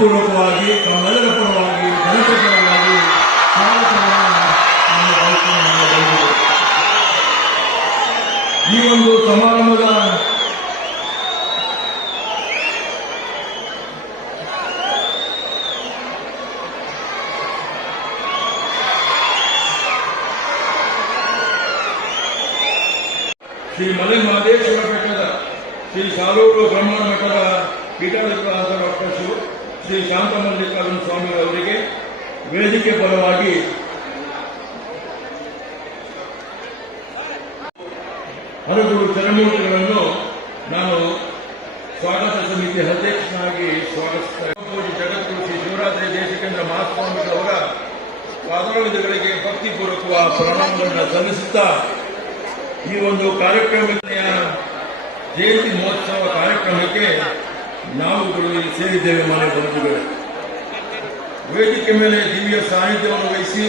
ಭಕ್ತಿಪೂರ್ವಕವಾಗಿ ತಮ್ಮೆಲ್ಲರ ಪರವಾಗಿ ಜನತೆ ಪರವಾಗಿ ಸ್ವಾಗತವನ್ನು ನಾನು ಬಯಸುತ್ತೇನೆ. ಈ ಒಂದು ಸಮಾರಂಭದ ಶ್ರೀ ಮಲೆಮಹದೇಶ್ವರ ಬೆಟ್ಟದ ಶ್ರೀ ಸಾಲೂರು ಬ್ರಹ್ಮಣ ಮಠದ ಪೀಠಾಧಿಪತಿಗಳಾದ ಡಾಕ್ಟರ್ ಶ್ರೀ ಶಾಂತಮಲ್ಲಿಕಾರ್ಜುನ ಸ್ವಾಮಿಗಳವರಿಗೆ ವೇದಿಕೆ ಪರವಾಗಿ ಹಲವು ಚರಮೂರ್ತಿಗಳನ್ನು ನಾನು ಸ್ವಾಗತ ಸಮಿತಿ ಅಧ್ಯಕ್ಷನಾಗಿ ಸ್ವಾಗತಿಸುತ್ತೇನೆ. ಜಗದ್ಗುರು ಶ್ರೀ ಶಿವರಾತ್ರಿ ದೇಶಿಕೇಂದ್ರ ಮಹಾಸ್ವಾಮಿಗಳವರ ಪಾದಾರವಿಂದಗಳಿಗೆ ಭಕ್ತಿಪೂರ್ವಕ ಪ್ರಣಾಮಗಳನ್ನು ಸಲ್ಲಿಸುತ್ತಾ ಈ ಒಂದು ಕಾರ್ಯಕ್ರಮಕ್ಕೆ ಜಯಂತಿ ಮಹೋತ್ಸವ ಕಾರ್ಯಕ್ರಮಕ್ಕೆ ನಾವುಗಳು ಸೇರಿದ್ದೇವೆ. ಮನೆ ಬಂಧುಗಳು ವೇದಿಕೆ ಮೇಲೆ ದಿವ್ಯ ಸಾನ್ನಿಧ್ಯವನ್ನು ವಹಿಸಿ